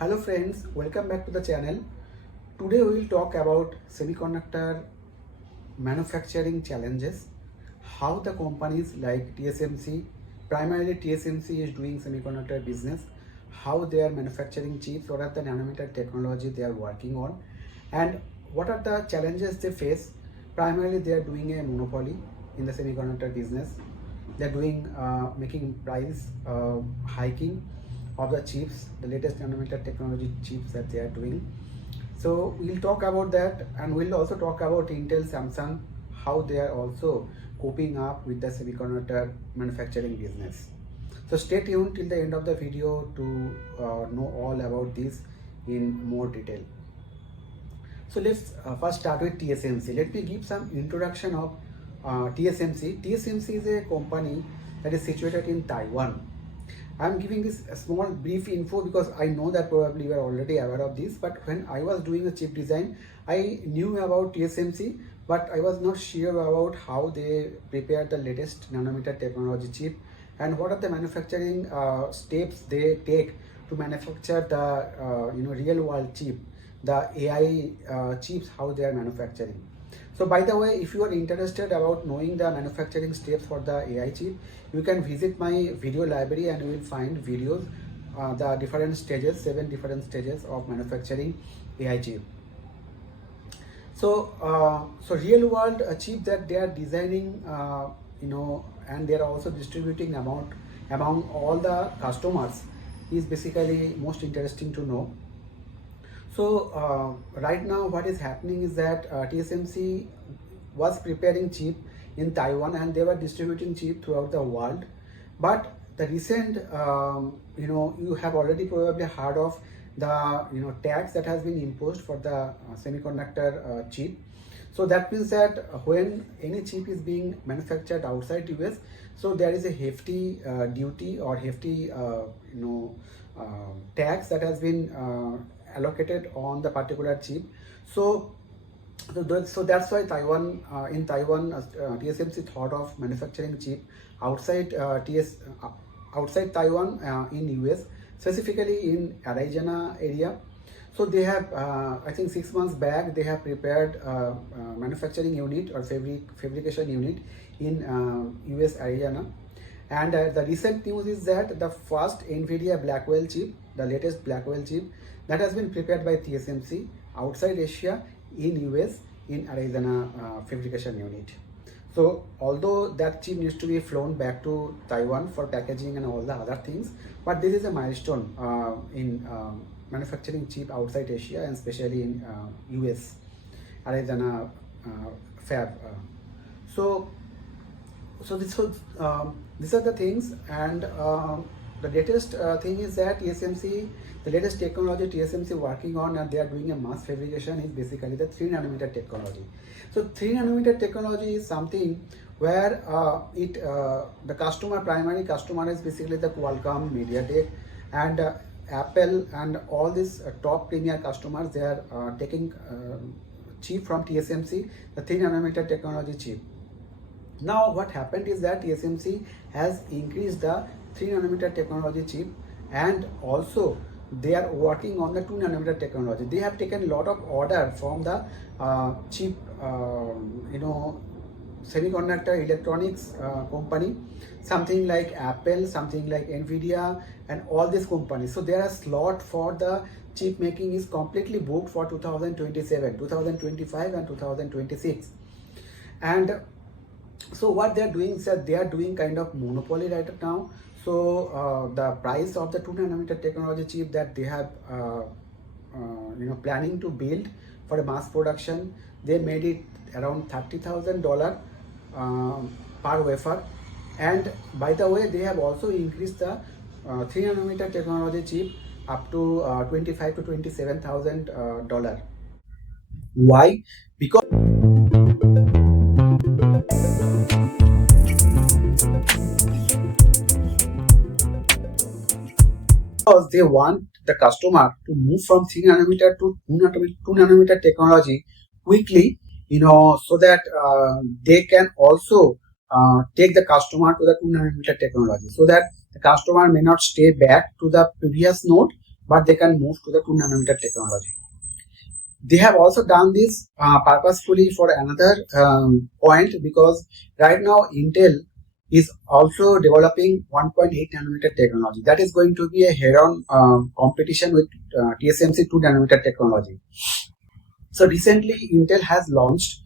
Hello friends, welcome back to the channel. Today we will talk about semiconductor manufacturing challenges, how the companies like TSMC, primarily TSMC is doing semiconductor business, how they are manufacturing chips, what are the nanometer technology they are working on, and what are the challenges they face. Primarily they are doing a monopoly in the semiconductor business. They are doing making price hiking of the chips, the latest nanometer technology chips that they are doing. So we'll talk about that, and we'll also talk about Intel, Samsung, how they are also coping up with the semiconductor manufacturing business. So stay tuned till the end of the video to know all about this in more detail. So let's first start with TSMC. Let me give some introduction of TSMC. TSMC is a company that is situated in Taiwan. I'm giving this a small brief info because I know that probably you are already aware of this, but when I was doing the chip design, I knew about TSMC, but I was not sure about how they prepare the latest nanometer technology chip and what are the manufacturing steps they take to manufacture the real world chip, the AI chips, how they are manufacturing. So by the way, if you are interested about knowing the manufacturing steps for the AI chip, you can visit my video library and you will find videos, the different stages, 7 different stages of manufacturing AI chip. So real world chip that they are designing, and they are also distributing among all the customers is basically most interesting to know. So right now what is happening is that TSMC was preparing chip in Taiwan and they were distributing chip throughout the world. But the recent, you have already probably heard of the tax that has been imposed for the semiconductor chip. So that means that when any chip is being manufactured outside US, so there is a hefty duty or hefty tax that has been allocated on the particular chip. So that's why in Taiwan, TSMC thought of manufacturing chip outside outside Taiwan in US, specifically in Arizona area. So they have, I think 6 months back, they have prepared manufacturing unit or fabrication unit in US Arizona. And the recent news is that the first NVIDIA Blackwell chip, the latest Blackwell chip, that has been prepared by TSMC outside Asia in US in Arizona fabrication unit. So although that chip needs to be flown back to Taiwan for packaging and all the other things, but this is a milestone in manufacturing chip outside Asia and especially in US Arizona fab. So these are the things, and the latest thing is that TSMC, the latest technology TSMC working on and they are doing a mass fabrication is basically the 3 nanometer technology. So 3 nanometer technology is something where the primary customer is basically the Qualcomm, MediaTek, and Apple, and all these top premier customers. They are taking chip from TSMC, the 3 nanometer technology chip. Now what happened is that TSMC has increased the 3 nanometer technology chip, and also they are working on the 2 nanometer technology. They have taken a lot of order from the chip semiconductor electronics company, something like Apple, something like Nvidia, and all these companies. So there are slot for the chip making is completely booked for 2027, 2025 and 2026. And so what they are doing is that they are doing kind of monopoly right now. So the price of the 2 nanometer technology chip that they have planning to build for a mass production, they made it around $30,000 per wafer. And by the way, they have also increased the 3 nanometer technology chip up to $25,000 to $27,000. Why? Because they want the customer to move from 3 nanometer to 2 nanometer technology quickly, so that they can also take the customer to the 2 nanometer technology, so that the customer may not stay back to the previous node, but they can move to the 2 nanometer technology. They have also done this purposefully for another point, because right now Intel is also developing 1.8 nanometer technology. That is going to be a head-on competition with TSMC 2 nanometer technology. So recently Intel has launched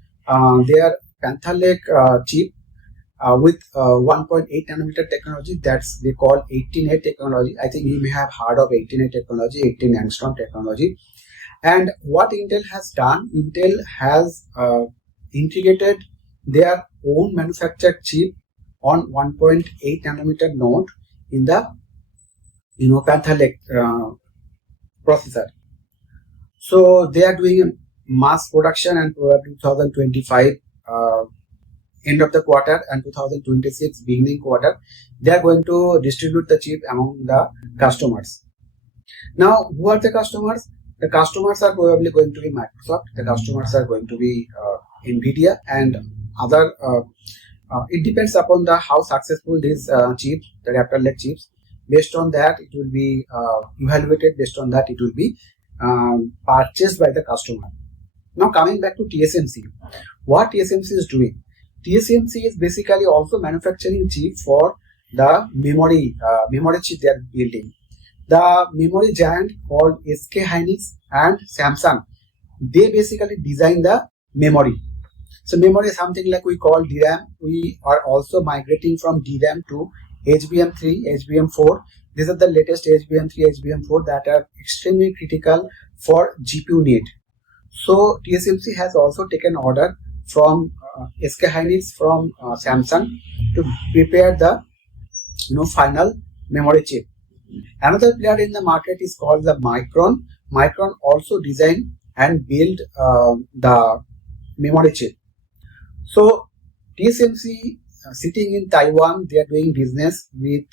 their Panther Lake chip with 1.8 nanometer technology. That's they call 18A technology. I think you may have heard of 18A technology, 18 angstrom technology. And what Intel has done, Intel has integrated their own manufactured chip on 1.8 nanometer node in the Panther Lake processor. So they are doing mass production, and 2025 end of the quarter and 2026 beginning quarter, they are going to distribute the chip among the customers. Now, who are the customers? The customers are probably going to be Microsoft. The customers are going to be Nvidia and other. It depends upon the how successful these chips, the Raptor Lake chips. Based on that, it will be evaluated. Based on that, it will be purchased by the customer. Now, coming back to TSMC, what TSMC is doing? TSMC is basically also manufacturing chip for the memory chip they are building. The memory giant called SK Hynix and Samsung, they basically design the memory. So memory is something like we call DRAM. We are also migrating from DRAM to HBM3, HBM4. These are the latest HBM3, HBM4 that are extremely critical for GPU need. So TSMC has also taken order from SK Hynix, from Samsung, to prepare the final memory chip. Another player in the market is called the Micron. Micron also design and build the memory chip. So TSMC sitting in Taiwan, they are doing business with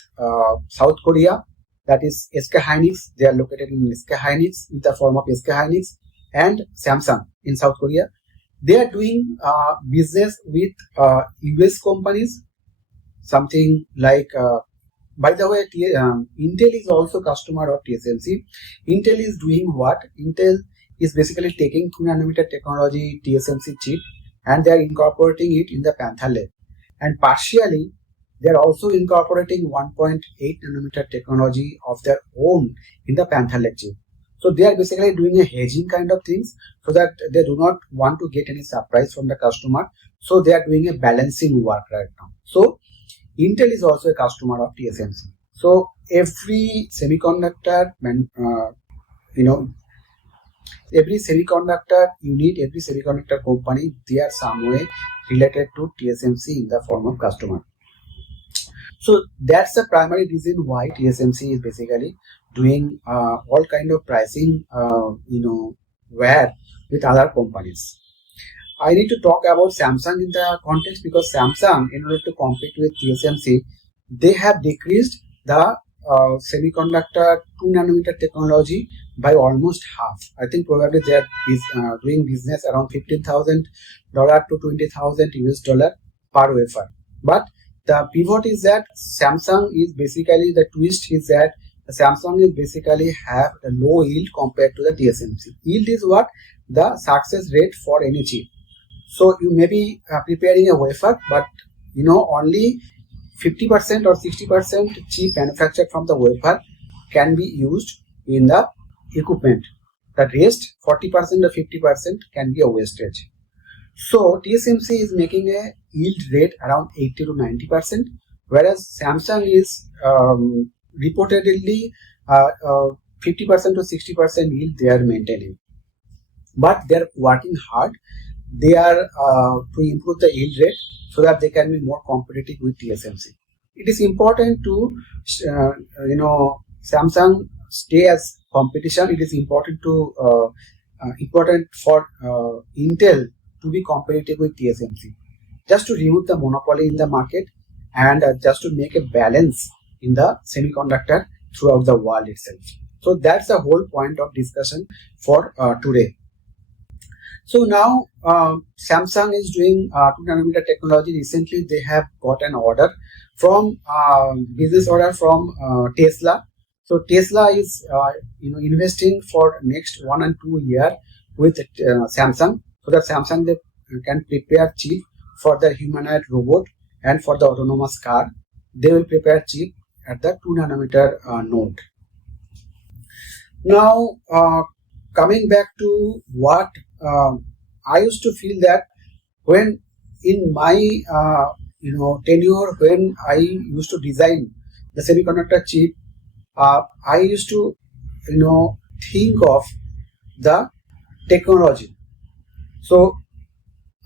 South Korea, that is SK Hynix. They are located in SK Hynix in the form of SK Hynix, and Samsung in South Korea. They are doing business with US companies, something like by the way, Intel is also customer of TSMC. Intel is doing what? Intel is basically taking 2 nanometer technology TSMC chip and they are incorporating it in the Panther Lake. And partially, they are also incorporating 1.8 nanometer technology of their own in the Panther Lake chip. So they are basically doing a hedging kind of things so that they do not want to get any surprise from the customer. So they are doing a balancing work right now. So Intel is also a customer of TSMC. So every semiconductor, every semiconductor unit, every semiconductor company, they are some way related to TSMC in the form of customer. So that's the primary reason why TSMC is basically doing all kind of pricing, where with other companies. I need to talk about Samsung in the context, because Samsung, in order to compete with TSMC, they have decreased the semiconductor 2 nanometer technology by almost half. I think probably they are doing business around $15,000 to $20,000 per wafer. But the pivot is that Samsung is basically, the twist is that Samsung is basically have a low yield compared to the TSMC. Yield is what? The success rate for any chip. So you may be preparing a wafer, but only 50% or 60% chip manufactured from the wafer can be used in the equipment. The rest 40% or 50% can be a wastage. So TSMC is making a yield rate around 80 to 90%, whereas Samsung is reportedly 50% to 60% yield they are maintaining. But they are working hard. They are to improve the yield rate so that they can be more competitive with TSMC. It is important to Samsung stay as competition. It is important to important for Intel to be competitive with TSMC, just to remove the monopoly in the market and just to make a balance in the semiconductor throughout the world itself. So that's the whole point of discussion for today. So now Samsung is doing 2 nanometer technology. Recently they have got an order from business order from Tesla. So Tesla is investing for next 1 and 2 year with Samsung, so that Samsung they can prepare chip for the humanoid robot and for the autonomous car. They will prepare chip at the 2 nanometer node. Now coming back to what I used to feel that when in my tenure, when I used to design the semiconductor chip, I used to think of the technology. So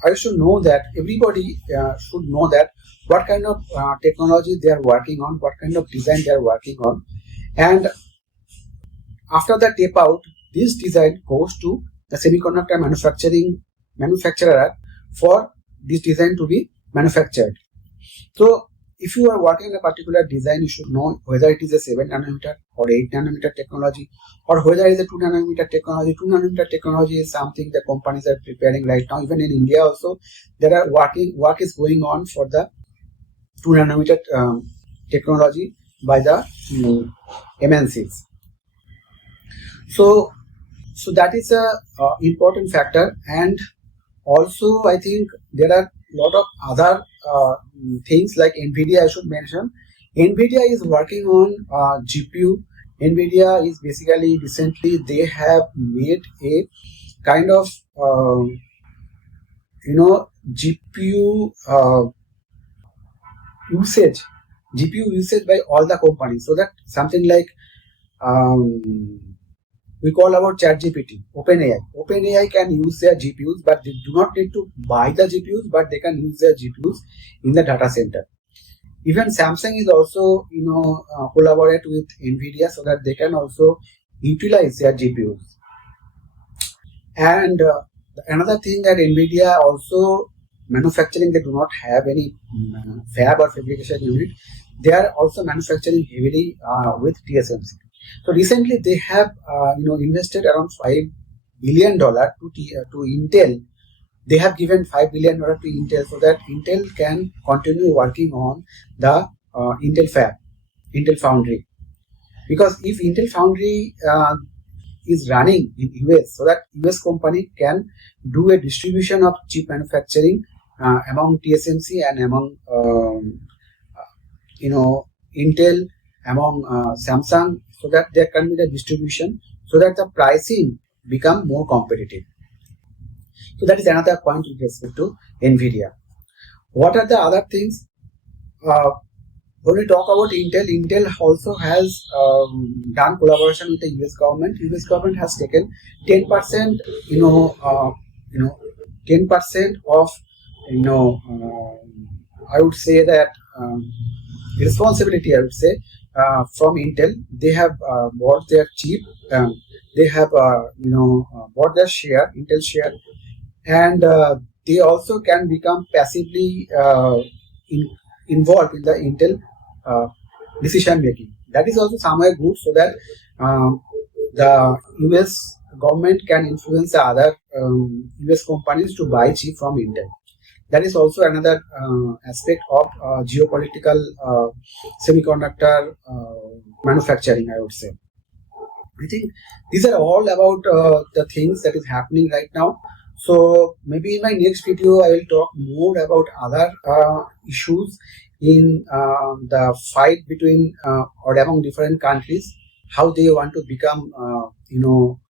I should know that everybody should know that what kind of technology they are working on, what kind of design they are working on, and after the tape out, this design goes to the semiconductor manufacturer for this design to be manufactured. So if you are working on a particular design, you should know whether it is a 7 nanometer or 8 nanometer technology, or whether it is a 2 nanometer technology. 2 nanometer technology is something the companies are preparing right now. Even in India also, there are work is going on for the 2 nanometer technology by the MNCs. So that is a important factor, and also I think there are a lot of other things like NVIDIA. I should mention NVIDIA is working on GPU. NVIDIA is basically recently they have made a kind of GPU usage by all the companies, so that something like we call about ChatGPT, OpenAI. OpenAI can use their GPUs, but they do not need to buy the GPUs, but they can use their GPUs in the data center. Even Samsung is also, collaborate with NVIDIA so that they can also utilize their GPUs. And another thing that NVIDIA also manufacturing, they do not have any fab or fabrication unit. They are also manufacturing heavily with TSMC. So recently they have invested around $5 billion to Intel. They have given $5 billion to Intel so that Intel can continue working on the Intel fab, Intel Foundry. Because if Intel Foundry is running in US, so that US company can do a distribution of chip manufacturing among TSMC and among Intel, among Samsung, so that there can be the distribution, so that the pricing become more competitive. So that is another point with respect to NVIDIA. What are the other things? When we talk about Intel, Intel also has done collaboration with the US government. US government has taken 10%, 10% of, I would say that responsibility, I would say, from Intel. They have bought their chip, they have bought their share, Intel share, and they also can become passively involved in the Intel decision making. That is also somewhere good, so that the US government can influence the other US companies to buy chip from Intel. That is also another aspect of geopolitical semiconductor manufacturing, I would say. I think these are all about the things that is happening right now. So maybe in my next video I will talk more about other issues in the fight between or among different countries, how they want to become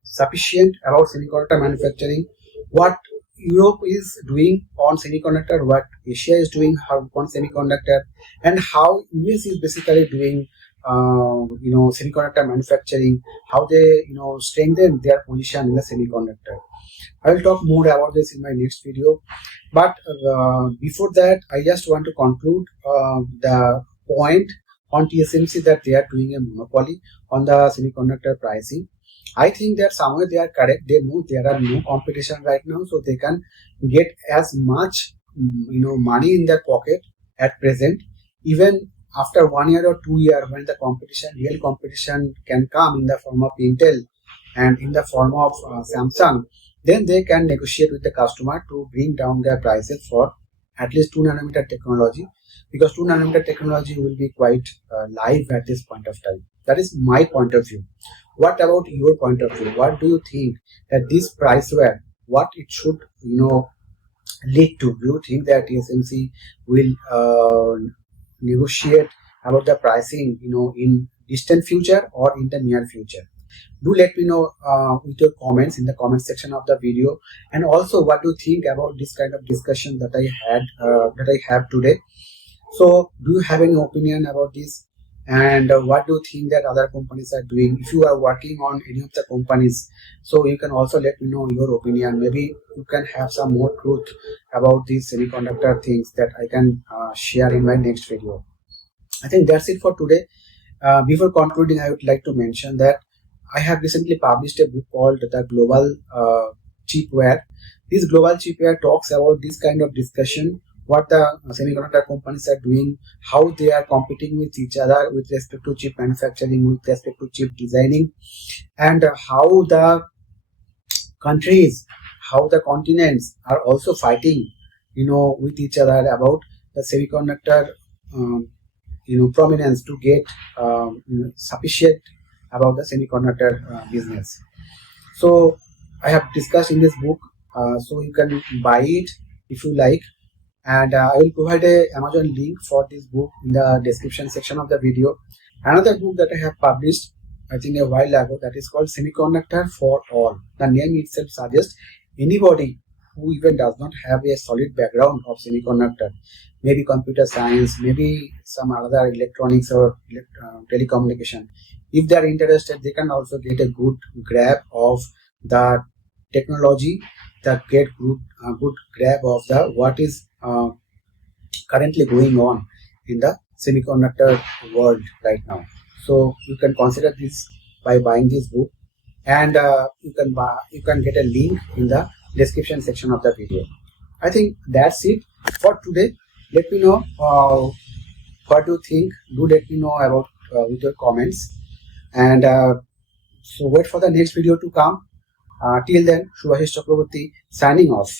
sufficient about semiconductor manufacturing, what Europe is doing on semiconductor, what Asia is doing on semiconductor, and how US is basically doing semiconductor manufacturing, how they strengthen their position in the semiconductor. I will talk more about this in my next video, but before that I just want to conclude the point on TSMC that they are doing a monopoly on the semiconductor pricing. I think that somewhere they are correct. They know there are no competition right now, so they can get as much money in their pocket at present. Even after 1 year or 2 years, when the real competition can come in the form of Intel and in the form of Samsung, then they can negotiate with the customer to bring down their prices for at least 2 nanometer technology, because 2 nanometer technology will be quite live at this point of time. That is my point of view. What about your point of view? What do you think that this price where what it should lead to? Do you think that TSMC will negotiate about the pricing in distant future or in the near future? Do let me know with your comments in the comment section of the video, and also what do you think about this kind of discussion that I have today. So do you have any opinion about this, and what do you think that other companies are doing? If you are working on any of the companies, so you can also let me know your opinion. Maybe you can have some more truth about these semiconductor things that I can share in my next video. I think that's it for today. Before concluding, I would like to mention that I have recently published a book called The Global Chipware. This global chipware talks about this kind of discussion, what the semiconductor companies are doing, how they are competing with each other with respect to chip manufacturing, with respect to chip designing, and how the countries, how the continents are also fighting, with each other about the semiconductor, prominence to get sufficient about the semiconductor business. So I have discussed in this book, so you can buy it if you like, and I will provide a Amazon link for this book in the description section of the video. Another book that I have published, I think a while ago, that is called Semiconductor for All. The name itself suggests anybody who even does not have a solid background of semiconductor, maybe computer science, maybe some other electronics or telecommunication. If they are interested, they can also get a good grab of the technology, that get good grab of the what is currently going on in the semiconductor world right now. So you can consider this by buying this book, and you can get a link in the description section of the video. I think that's it for today. Let me know what you think. Do let me know about with your comments, and so wait for the next video to come. Till then, Subhasish Chakraborti signing off.